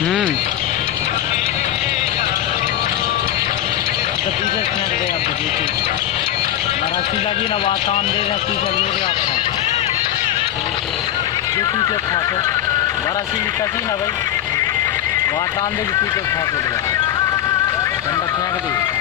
हम्म। तो पीछे फेंक दे अब देखिए मराठी लगी ना वातान दे रहे पीछे ले रहे आपका जो पीछे खाते मराठी कसी ना भाई वातान दे पीछे खाते ठंडा फेंक दी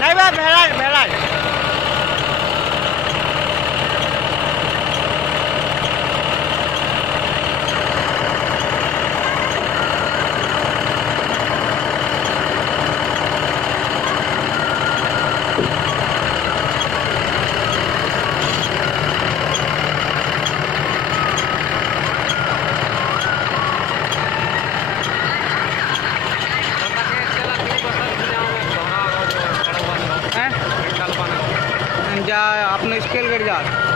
नहीं भाई भेलाज भेलाज जा आपने स्केल कर जा